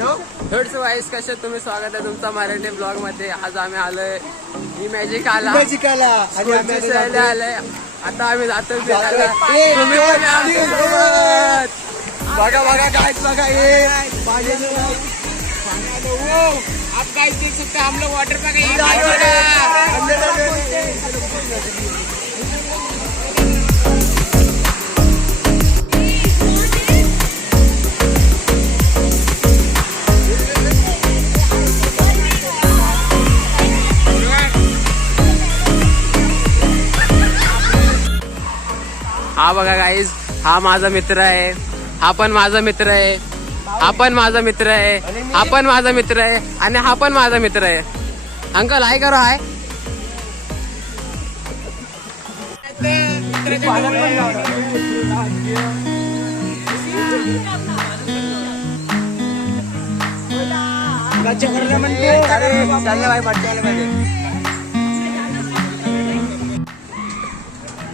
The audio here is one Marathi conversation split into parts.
थोडस वाईस कशा तुम्ही स्वागत आहे तुमचा मराठी ब्लॉग मध्ये. आज आम्ही आलोय मॅजिक आला आलंय. आता आम्ही जातोय फिरायला. तुम्ही पण या आमच्यासोबत. बघा बघा काय बघा आप गाइस देख सकते हैं हम लोग वाटर पार्क हा बघा गाईज, हा माझा मित्र आहे, हा पण माझा मित्र आहे, हा पण माझा मित्र आहे, हा पण माझा मित्र आहे आणि हा पण माझा मित्र आहे. अंकल हाय करो हाय.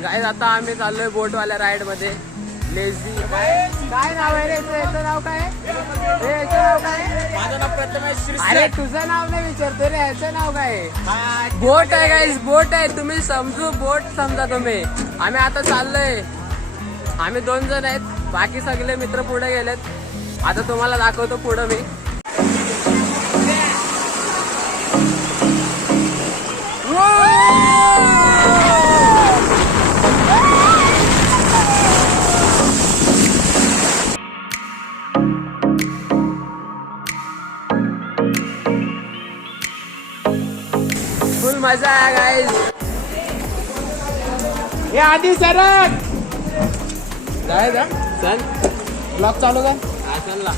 गाईज आता आम्ही चाललोय बोटवाल्या राईड मध्ये. लेझी काय नाव आहे रे याचं नाव काय रे? याचं नाव काय? माझं नाव प्रथमेश. अरे तुझं नाव नाही विचारतो रे, याचं नाव काय? बोट आहे गाईज, बोट आहे. तुम्ही समजू, बोट समजा तुम्ही. आम्ही आता चाललोय, आम्ही 2 जण आहेत, बाकी सगळे मित्र पुढे गेलेत. आता तुम्हाला दाखवतो पुढं मी. फुल मजा आहे गाईज. हे आधी सरक जायचं चल, ब्लॉग चालू कर. हा चल ना.